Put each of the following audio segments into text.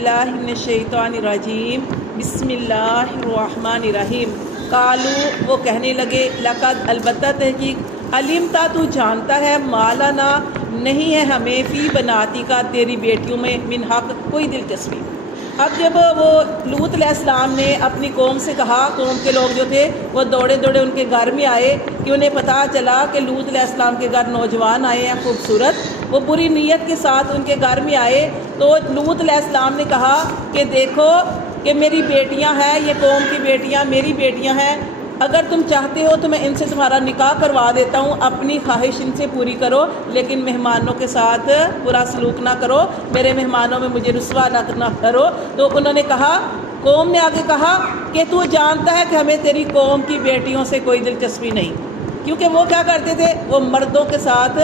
باللہ من الشیطان الرجیم بسم اللہ الرحمن الرحیم قالو وہ کہنے لگے لقد البتہ تحقیق علمتا تو جانتا ہے مالانا نہیں ہے ہمیں فی بناتی کا تیری بیٹیوں میں من حق کوئی دلچسپی۔ اب جب وہ لوط علیہ السلام نے اپنی قوم سے کہا، قوم کے لوگ جو تھے وہ دوڑے دوڑے ان کے گھر میں آئے کہ انہیں پتہ چلا کہ لوط علیہ السلام کے گھر نوجوان آئے ہیں خوبصورت، وہ بری نیت کے ساتھ ان کے گھر میں آئے تو لوط علیہ السلام نے کہا کہ دیکھو کہ میری بیٹیاں ہیں، یہ قوم کی بیٹیاں میری بیٹیاں ہیں، اگر تم چاہتے ہو تو میں ان سے تمہارا نکاح کروا دیتا ہوں، اپنی خواہش ان سے پوری کرو لیکن مہمانوں کے ساتھ برا سلوک نہ کرو، میرے مہمانوں میں مجھے رسوا نہ کرو۔ تو انہوں نے کہا، قوم نے آگے کہا کہ تو جانتا ہے کہ ہمیں تیری قوم کی بیٹیوں سے کوئی دلچسپی نہیں، کیونکہ وہ کیا کرتے تھے، وہ مردوں کے ساتھ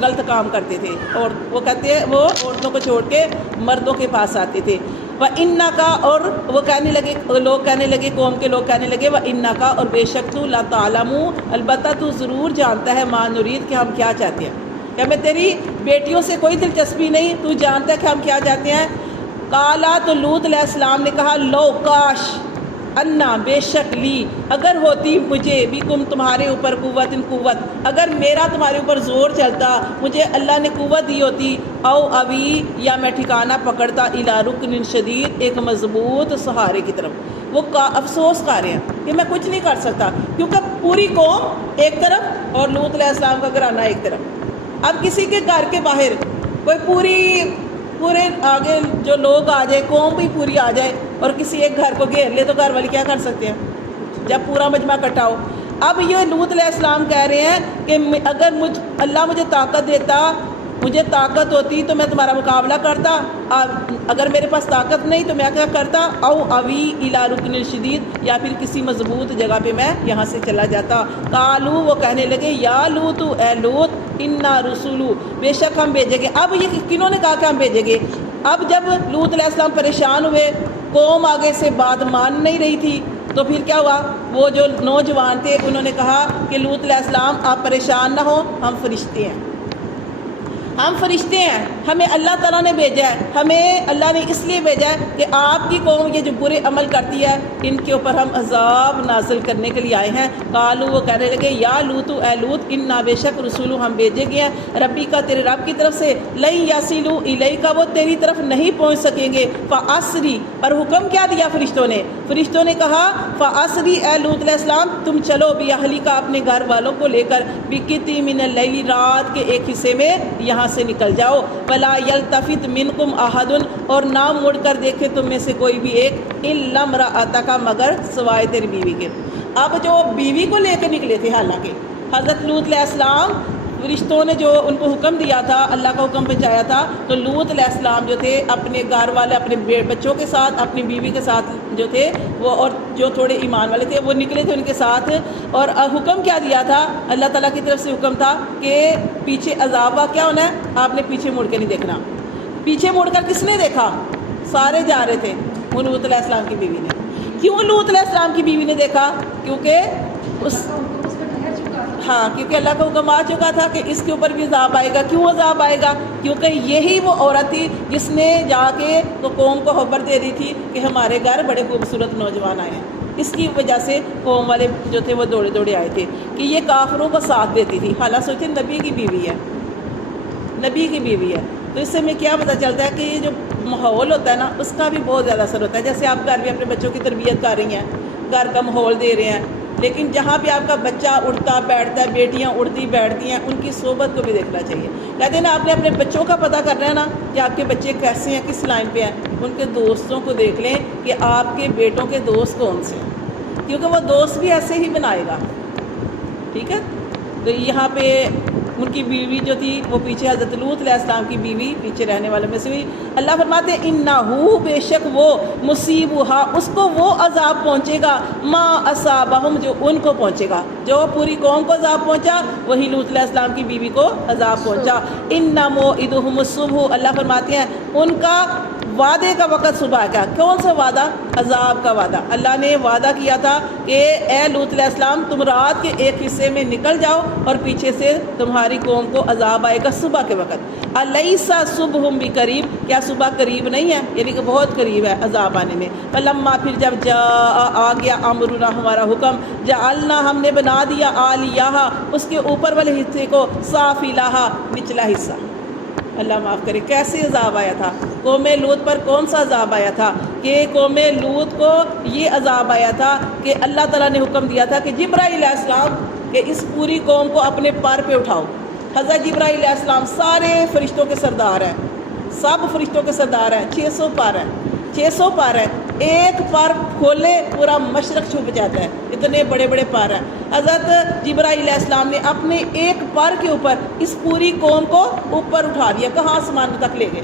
غلط کام کرتے تھے، اور وہ کہتے ہیں وہ عورتوں کو چھوڑ کے مردوں کے پاس آتے تھے۔ وَإِنَّكَ اور وہ کہنے لگے، لوگ کہنے لگے، قوم کے لوگ کہنے لگے وَإِنَّكَ اور بے شک تو لا تعلم البتہ تو ضرور جانتا ہے ما نرید کہ ہم کیا چاہتے ہیں، کہ ہمیں تیری بیٹیوں سے کوئی دلچسپی نہیں، تو جانتا ہے کہ ہم کیا چاہتے ہیں۔ قالا تو لوط علیہ السلام نے کہا لو کاش انا بے شک لی اگر ہوتی مجھے بھی تمہارے اوپر قوت، اگر میرا تمہارے اوپر زور چلتا، مجھے اللہ نے قوت دی ہوتی، او ابھی یا میں ٹھکانہ پکڑتا الی رکن شدید ایک مضبوط سہارے کی طرف۔ وہ افسوس کر رہے ہیں کہ میں کچھ نہیں کر سکتا، کیونکہ پوری قوم ایک طرف اور لوط علیہ السلام کا گھرانہ ایک طرف۔ اب کسی کے گھر کے باہر کوئی پورے آگے جو لوگ آ جائے، قوم بھی پوری آ جائے اور کسی ایک گھر کو گھیر لے تو گھر والے کیا کر سکتے ہیں جب پورا مجمع اکٹھا ہو۔ اب یہ لوط علیہ السلام کہہ رہے ہیں کہ اگر اللہ مجھے طاقت دیتا، مجھے طاقت ہوتی تو میں تمہارا مقابلہ کرتا، اگر میرے پاس طاقت نہیں تو میں کیا کرتا، او اوی الی رکن شدید یا پھر کسی مضبوط جگہ پہ میں یہاں سے چلا جاتا۔ قالو وہ کہنے لگے یا لوط اے لوط انا رسولو بے شک ہم بھیجیں گے۔ اب یہ کنہوں نے کہا کہ ہم بھیجیں گے؟ اب جب لوط علیہ السلام پریشان ہوئے، قوم آگے سے بات مان نہیں رہی تھی، تو پھر کیا ہوا، وہ جو نوجوان تھے انہوں نے کہا کہ لوط علیہ السلام آپ پریشان نہ ہو، ہم فرشتے ہیں، ہم فرشتے ہیں، ہمیں اللہ تعالیٰ نے بھیجا ہے، ہمیں اللہ نے اس لیے بھیجا ہے کہ آپ کی قوم یہ جو برے عمل کرتی ہے ان کے اوپر ہم عذاب نازل کرنے کے لیے آئے ہیں۔ قالو وہ کہنے لگے یا لوط اے لوط انا بے شک رسولو ہم بھیجے گئے ہیں ربی کا تیرے رب کی طرف سے، لن یصلوا الیک وہ تیری طرف نہیں پہنچ سکیں گے، فاسری پر حکم کیا دیا فرشتوں نے کہا فاسری اے لوط علیہ السلام تم چلو باہلی کا اپنے گھر والوں کو لے کر بقطع من اللیل رات کے ایک حصے میں یہاں سے نکل جاؤ، ولا یلتفت منکم احد اور نہ مڑ کر دیکھے تم میں سے کوئی بھی ایک، الا امرأتک مگر سوائے تیری بیوی کے۔ اب جو بیوی کو لے کے نکلے تھے، حالانکہ حضرت لوط علیہ السلام فرشتوں نے جو ان کو حکم دیا تھا، اللہ کا حکم پہنچایا تھا، تو لوط علیہ السلام جو تھے اپنے گھر والے اپنے بچوں کے ساتھ اپنی بیوی کے ساتھ جو تھے وہ، اور جو تھوڑے ایمان والے تھے وہ نکلے تھے ان کے ساتھ، اور حکم کیا دیا تھا، اللہ تعالیٰ کی طرف سے حکم تھا کہ پیچھے عذاب کیا ہونا ہے، آپ نے پیچھے مڑ کے نہیں دیکھنا۔ پیچھے مڑ کر کس نے دیکھا؟ سارے جا رہے تھے، وہ لوط علیہ السلام کی بیوی نے۔ کیوں لوط علیہ السلام کی بیوی نے دیکھا؟ کیونکہ اللہ کا حکم آ چکا تھا کہ اس کے اوپر بھی عذاب آئے گا۔ کیوں عذاب آئے گا؟ کیونکہ یہی وہ عورت تھی جس نے جا کے تو قوم کو خبر دے دی تھی کہ ہمارے گھر بڑے خوبصورت نوجوان آئے ہیں۔ اس کی وجہ سے قوم والے جو تھے وہ دوڑے دوڑے آئے تھے کہ یہ کافروں کو ساتھ دیتی تھی، حالانکہ سوچیں نبی کی بیوی ہے، تو اس سے ہمیں کیا پتہ چلتا ہے کہ یہ جو ماحول ہوتا ہے نا اس کا بھی بہت زیادہ اثر ہوتا ہے۔ جیسے آپ گھر میں اپنے بچوں کی تربیت کر رہی ہیں، گھر کا ماحول دے رہے ہیں، لیکن جہاں پہ آپ کا بچہ اٹھتا بیٹھتا ہے، بیٹیاں اٹھتی بیٹھتی ہیں، ان کی صحبت کو بھی دیکھنا چاہیے۔ کہتے ہیں نا آپ نے اپنے بچوں کا پتہ کرنا ہے نا کہ آپ کے بچے کیسے ہیں، کس لائن پہ ہیں، ان کے دوستوں کو دیکھ لیں کہ آپ کے بیٹوں کے دوست کون سے ہیں، کیونکہ وہ دوست بھی ایسے ہی بنائے گا، ٹھیک ہے۔ تو یہاں پہ ان کی بیوی جو تھی وہ پیچھے، حضرت لوط علیہ السلام کی بیوی پیچھے رہنے والوں میں سے ہوئی۔ اللہ فرماتے ہیں انہو بے شک وہ مصیبہا اس کو وہ عذاب پہنچے گا، ما اصابہم جو ان کو پہنچے گا، جو پوری قوم کو عذاب پہنچا وہی لوط علیہ السلام کی بیوی کو عذاب پہنچا۔ ان موعدہم الصبح اللہ فرماتے ہیں ان کا وعدے کا وقت صبح کا، کون سا وعدہ؟ عذاب کا وعدہ۔ اللہ نے وعدہ کیا تھا کہ اے لوط علیہ السلام تم رات کے ایک حصے میں نکل جاؤ اور پیچھے سے تمہاری قوم کو عذاب آئے گا صبح کے وقت۔ الیس صبحم بقریب، کیا صبح قریب نہیں ہے؟ یعنی کہ بہت قریب ہے عذاب آنے میں۔ فلما، پھر جب آ گیا امرنا، ہمارا حکم، جعلنا، ہم نے بنا دیا عالیہا، اس کے اوپر والے حصے کو، سافلہا، نچلا حصہ۔ اللہ معاف کرے، کیسے عذاب آیا تھا قوم لوط پر؟ کون سا عذاب آیا تھا کہ قوم لوط کو یہ عذاب آیا تھا کہ اللہ تعالیٰ نے حکم دیا تھا کہ جبرائیل علیہ السلام کہ اس پوری قوم کو اپنے پر پہ اٹھاؤ۔ حضرت جبرائیل علیہ السلام سارے فرشتوں کے سردار ہیں، سب فرشتوں کے سردار ہیں، 600 پر ہیں، 600 پر ہیں، ایک پر کھولے پورا مشرق چھپ جاتا ہے، اتنے بڑے بڑے پر ہیں۔ حضرت جبرائیل علیہ السلام نے اپنے ایک پر کے اوپر اس پوری قوم کو اوپر اٹھا دیا، کہاں آسمان تک لے گئے،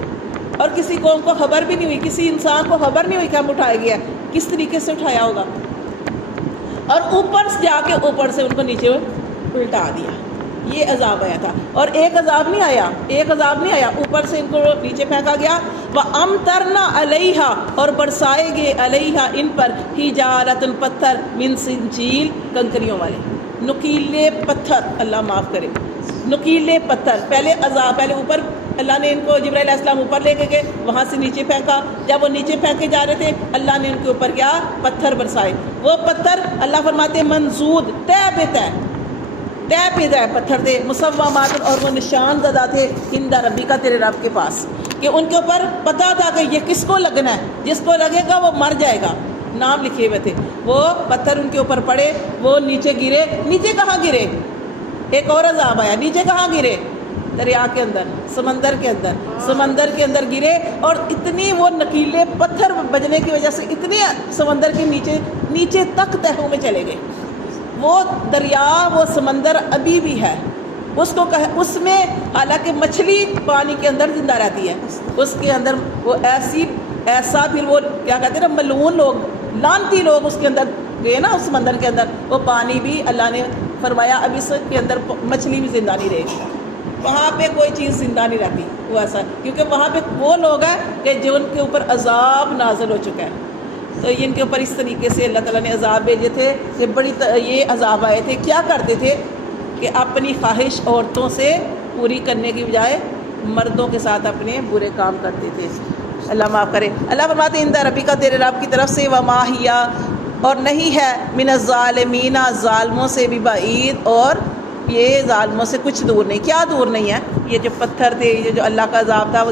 اور کسی قوم کو خبر بھی نہیں ہوئی، کسی انسان کو خبر نہیں ہوئی کہ ہم اٹھایا گیا، کس طریقے سے اٹھایا ہوگا، اور اوپر سے جا کے اوپر سے ان کو نیچے الٹا دیا۔ یہ عذاب آیا تھا، اور ایک عذاب نہیں آیا، ایک عذاب نہیں آیا، اوپر سے ان کو نیچے پھینکا گیا۔ وَأَمْطَرْنَا عَلَيْهَا، اور برسائے گئے علیہا ان پر، حِجَارَةً پتھر، من سجیل، کنکریوں والے، نکیلے پتھر، اللہ معاف کرے، نکیلے پتھر۔ پہلے عذاب، پہلے اوپر اللہ نے ان کو، جبرائیل علیہ السلام اوپر لے کے گئے، وہاں سے نیچے پھینکا، جب وہ نیچے پھینکے جا رہے تھے اللہ نے ان کے اوپر کیا؟ پتھر برسائے۔ وہ پتھر اللہ فرماتے منضود، طے پہ طے، طے پہ طے پتھر تھے، مسومات، اور وہ نشان زدہ تھے عند ربک، تیرے رب کے پاس، کہ ان کے اوپر پتہ تھا کہ یہ کس کو لگنا ہے، جس کو لگے گا وہ مر جائے گا، نام لکھے ہوئے تھے۔ وہ پتھر ان کے اوپر پڑے، وہ نیچے گرے۔ نیچے کہاں گرے؟ ایک اور عذاب آیا، نیچے کہاں گرے؟ دریا کے اندر، سمندر کے اندر، سمندر کے اندر گرے، اور اتنی وہ نکیلے پتھر بجنے کی وجہ سے اتنے سمندر کے نیچے تک تہوں میں چلے گئے۔ وہ دریا، وہ سمندر ابھی بھی ہے، اس میں حالانکہ مچھلی پانی کے اندر زندہ رہتی ہے، اس کے اندر وہ ایسا پھر وہ کیا کہتے ہیں نا، ملعون لوگ، لعنتی لوگ اس کے اندر گئے نا، اس سمندر کے اندر، وہ پانی بھی اللہ نے فرمایا اب اس کے اندر مچھلی بھی زندہ نہیں رہے گی، وہاں پہ کوئی چیز زندہ نہیں رہتی، وہ ایسا، کیونکہ وہاں پہ وہ لوگ ہیں کہ جو ان کے اوپر عذاب نازل ہو چکا ہے۔ تو ان کے اوپر اس طریقے سے اللہ تعالیٰ نے عذاب بھیجے تھے کہ یہ عذاب آئے تھے۔ کیا کرتے تھے کہ اپنی خواہش عورتوں سے پوری کرنے کی بجائے مردوں کے ساتھ اپنے برے کام کرتے تھے۔ اللہ معاف کرے۔ اللہ فرماتے ہیں عند ربک، تیرے رب کی طرف سے، وما ہی، اور نہیں ہے، من الظالمین، ظالموں سے بھی، بعید، اور یہ ظالموں سے کچھ دور نہیں۔ کیا دور نہیں ہے؟ یہ جو پتھر تھے، یہ جو اللہ کا عذاب تھا،